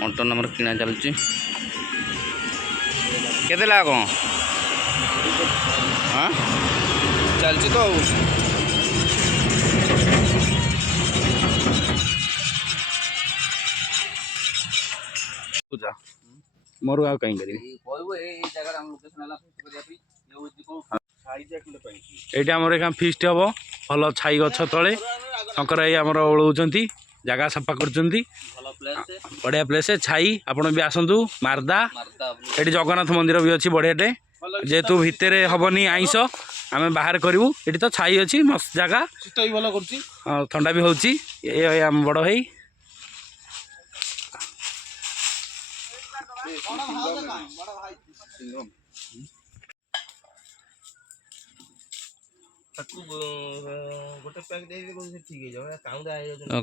Mutton आमर किना चलती केते लाग हाँ चलती तो मोर आ कहीं करी ये आमर एक फिस्ट हम भल छाई गछ तले शंकर भाई आमर ओलौंट जगह सफा कर बढ़िया प्लेस छाई आपण भी आसतु मारदा ये जगन्नाथ मंदिर भी अच्छी बढ़ियाटे जेहेतु भितर हेनी आईस आम बाहर करूँ ये तो छाई अच्छी मस्त जगह ठंडा भी होची आम बड़ भाई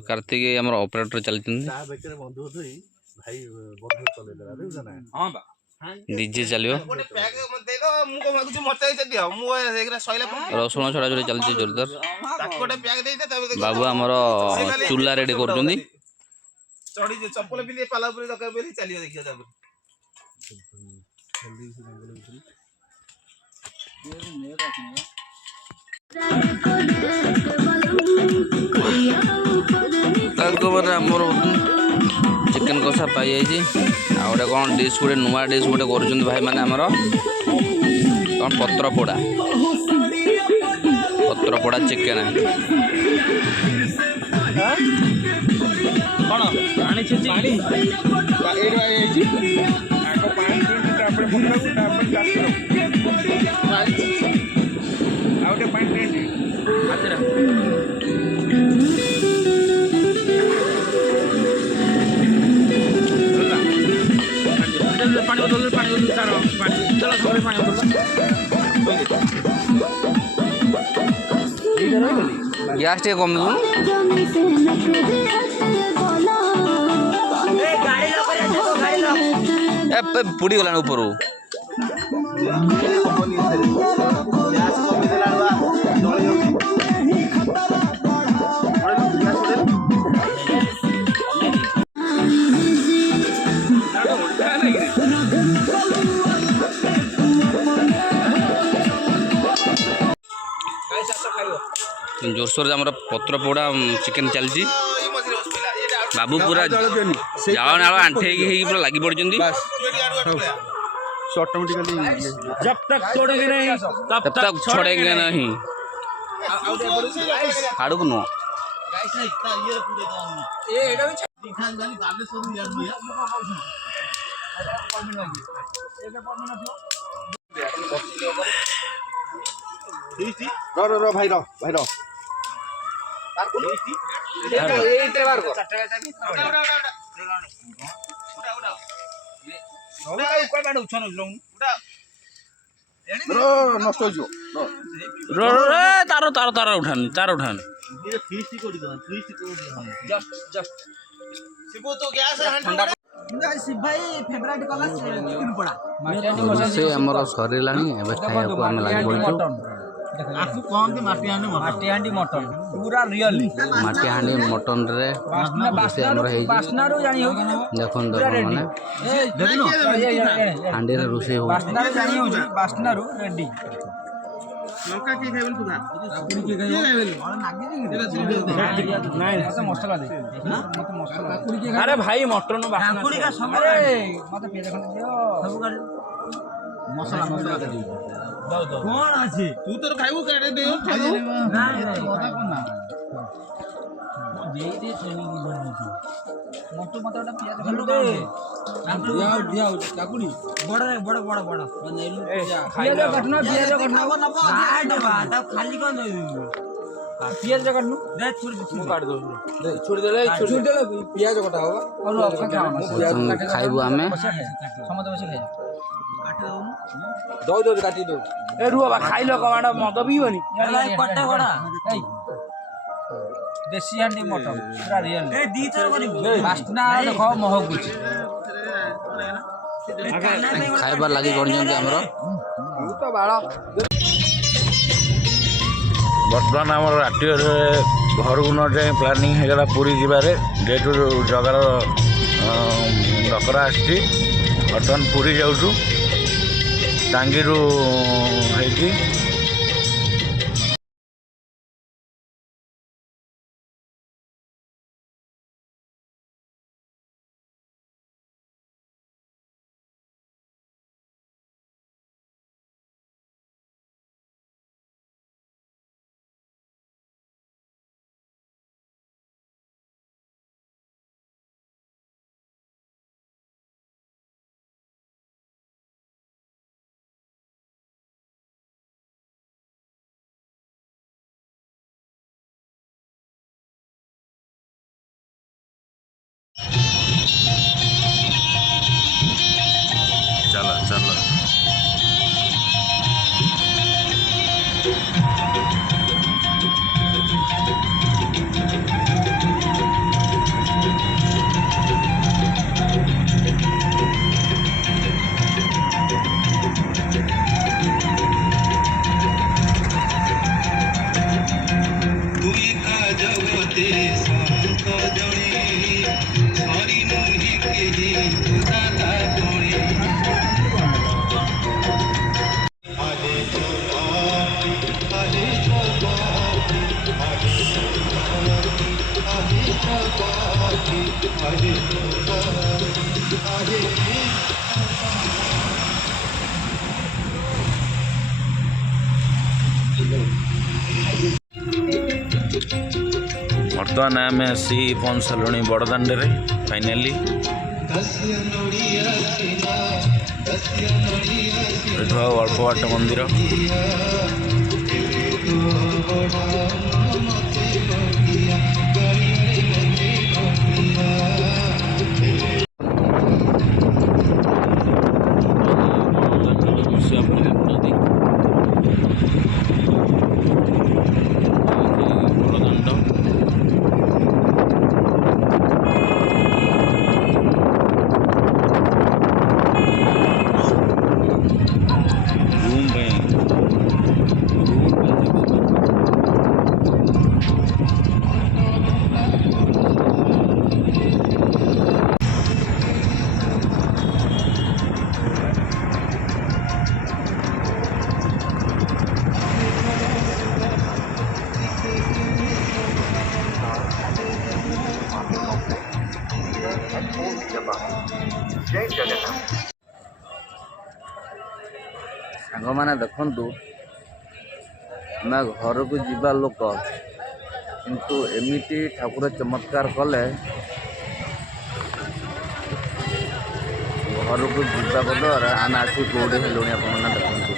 कार्तिक आमर ऑपरेटर चलते डीजे चलियो रसुण छड़ा छड़ी चलती जोरदार बाबू आमर चूल्हा रेडी कर चिकेन कषा पाई जाइए आउटे कौन डिश गोटे नुआ डिश गोटे कर भाई मैंने आमर कौन पत्र पोड़ा चिकेन गैस टे कम पुड़ी गला ऊपर जोरसोर आम पत्र पोड़ा चिकेन चलती बाबू पूरा जाल नाल आंठे पूरा लगी पड़ जब तक छोड़ेंगे नहीं तब तक छोड़ेंगे नहीं हाड़ू को नुह रो भाई रो नष्ट तार तार तार उठानी से आमर सरला खाया लगे पड़ू माटी मटन पूरा रियली माटी हांडी मटन रे देखो मैंने हांडी रे रोषे हो बास्ना रेडी मसला दे अरे भाई मटन मसला मसला कौन अच्छे तू तो खाइबू काटे दे मोटू मत पियाज दिया काकुड़ी बड़ा बड़ा बड़ा बड़ा पियाज काटना खाली कौन पियाज काटनु दे छोड़ काट दो छोड़ दे पियाज कटा होगा और खाइबू आमे समझ बसे खाइ दो काटी दो ए रुआ बा खाइ लो कमाडा मद पीबनी कट्टा बड़ा देसी हांडी मटन पूरा रियल ए दी चर करी बास्ना देखो महक कुछ खाइबार लागि करजंती हमरो तो बाळा बर्तमान आम राति घर को न जाए प्लानिंग होगा पूरी जबार जेहतु जगार ଡକରା ଆସିଛି। ବର୍ତ୍ତମାନ ପୁରୀ ଯାଉଛୁ ଟାଙ୍ଗିରୁ ହେଇକି। ଚାଲ ଚାଲ ବର୍ତ୍ତମାନ ଆମେ ଆସି ପହଞ୍ଚିଲୁଣି ବଡ଼ଦାଣ୍ଡରେ ଫାଇନାଲି। ଏଠୁ ଆଉ ଅଳ୍ପ ବାଟ ମନ୍ଦିର। ସାଙ୍ଗମାନେ ଦେଖନ୍ତୁ, ଆମେ ଘରକୁ ଯିବା ଲୋକ, କିନ୍ତୁ ଏମିତି ଠାକୁର ଚମତ୍କାର କଲେ ଘରକୁ ଯିବା ବଦଳରେ ଆମେ ଆସି କେଉଁଠି ହେଲୁଣି ଆପଣମାନେ ଦେଖନ୍ତୁ।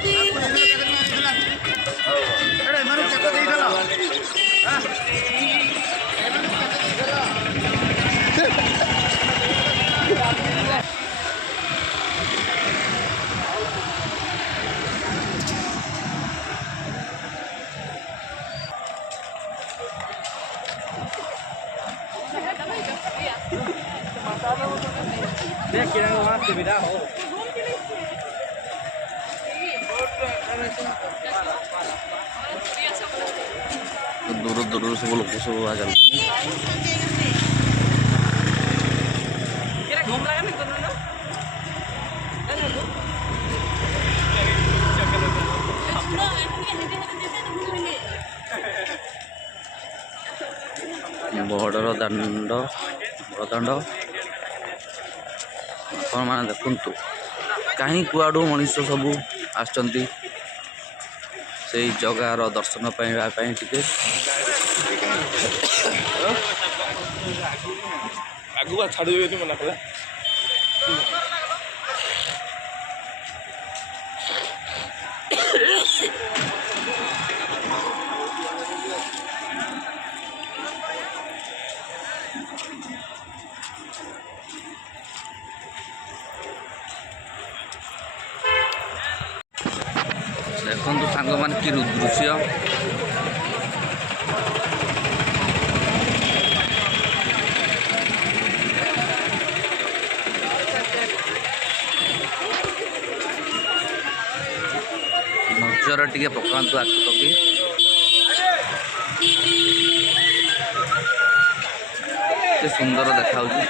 ଦୂର ଦୂରରୁ ସବୁ ଲୋକ ସବୁ ଆସନ୍ତି। ବଡ଼ର ଦାଣ୍ଡ ବଡ଼ଦାଣ୍ଡ ଆପଣମାନେ ଦେଖନ୍ତୁ, କାହିଁ କୁଆଡ଼ୁ ମଣିଷ ସବୁ ଆସୁଛନ୍ତି ସେଇ ଜଗାର ଦର୍ଶନ ପାଇବା ପାଇଁ। ଟିକେ ଆଗୁଆ ଛାଡ଼ିଦେବି ମନା କଲା। ଦେଖନ୍ତୁ ସାଙ୍ଗମାନେ କି ଦୃଶ୍ୟ। ନଜର ଟିକେ ପକାନ୍ତୁ ଆଖି ପକେଇ। କେତେ ସୁନ୍ଦର ଦେଖାଯାଉଛି।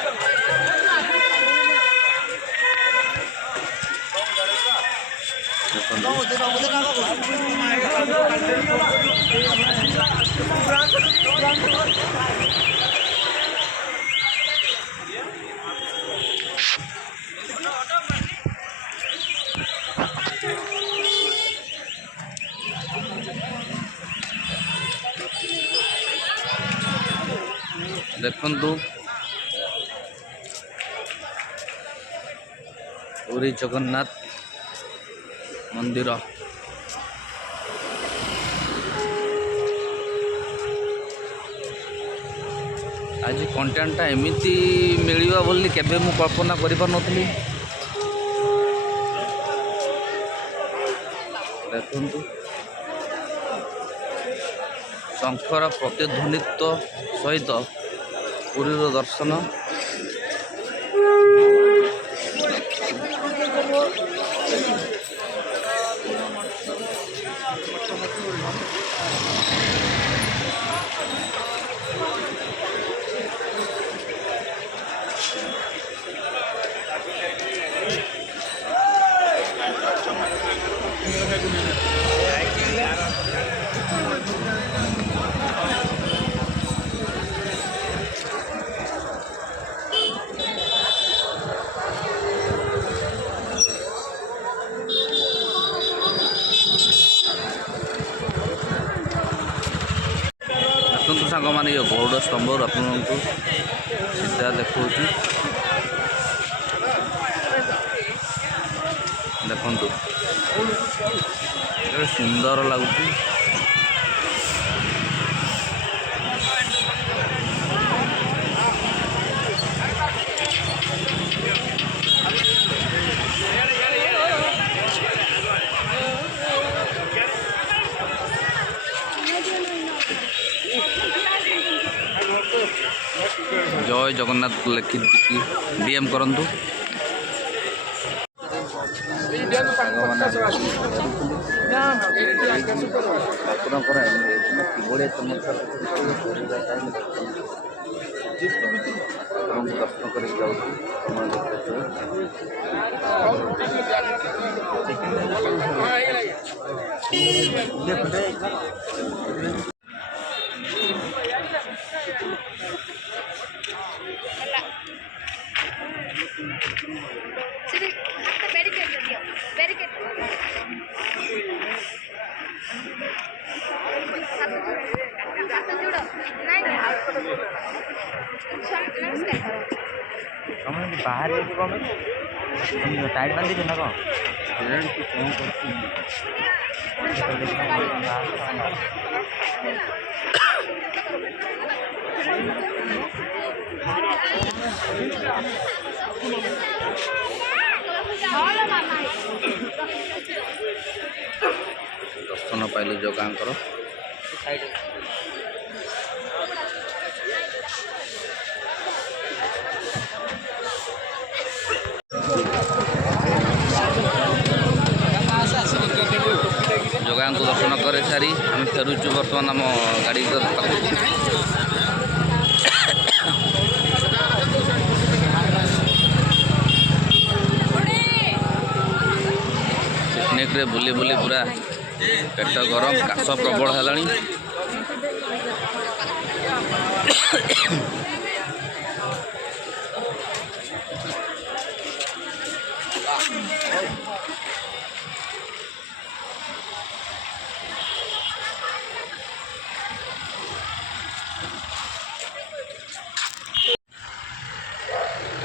ଦେଖନ୍ତୁ ପୁରୀ ଜଗନ୍ନାଥ ମନ୍ଦିର। ଆଜି କଣ୍ଟେଣ୍ଟଟା ଏମିତି ମିଳିବ ବୋଲି କେବେ ମୁଁ କଳ୍ପନା କରିପାରୁନଥିଲି। ଦେଖନ୍ତୁ ଶଙ୍ଖର ପ୍ରତିଧ୍ୱନିତ୍ୱ ସହିତ ପୁରୀର ଦର୍ଶନ। ଦେଖନ୍ତୁ ସାଙ୍ଗମାନେ ଇଏ ଗରୁଡ଼ ସ୍ତମ୍ଭରୁ ଆପଣଙ୍କୁ ସିଧା ଦେଖାଉଛି। ଦେଖନ୍ତୁ କେତେ ସୁନ୍ଦର ଲାଗୁଛି। ଜୟ ଜଗନ୍ନାଥ ଲେଖି DM କରନ୍ତୁ। ଠାକୁରଙ୍କର କିଭଳି ଚମତ୍କାର ଠାକୁରଙ୍କୁ ଦର୍ଶନ କରିକି ଯାଉଛି। ବାହାରେ ଟାଇଟ୍ ବାନ୍ଧିଛୁ ନା କ'ଣ? ଦର୍ଶନ ପାଇଲୁ ଜଗାଙ୍କର। ଜଗାଙ୍କୁ ଦର୍ଶନ କରି ସାରି ଆମେ ଫେରୁଛୁ ବର୍ତ୍ତମାନ ଆମ ଗାଡ଼ି ପାଖକୁ। ପିକନିକ୍ରେ ବୁଲି ବୁଲି ପୁରା ପେଟ ଗରମ, କାଶ ପ୍ରବଳ ହେଲାଣି।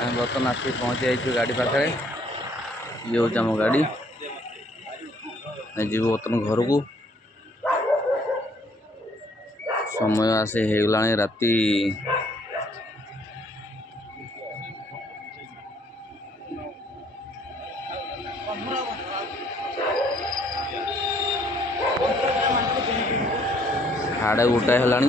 ଆମେ ବର୍ତ୍ତମାନ ଆସିକି ପହଞ୍ଚି ଯାଇଛୁ ଗାଡ଼ି ପାଖରେ। ଇଏ ହେଉଛି ଆମ ଗାଡ଼ି। ଯିବୁ ବର୍ତ୍ତମାନ ଘରକୁ। ସମୟ ଆସି ହେଇଗଲାଣି ରାତି 1:30 ହେଲାଣି।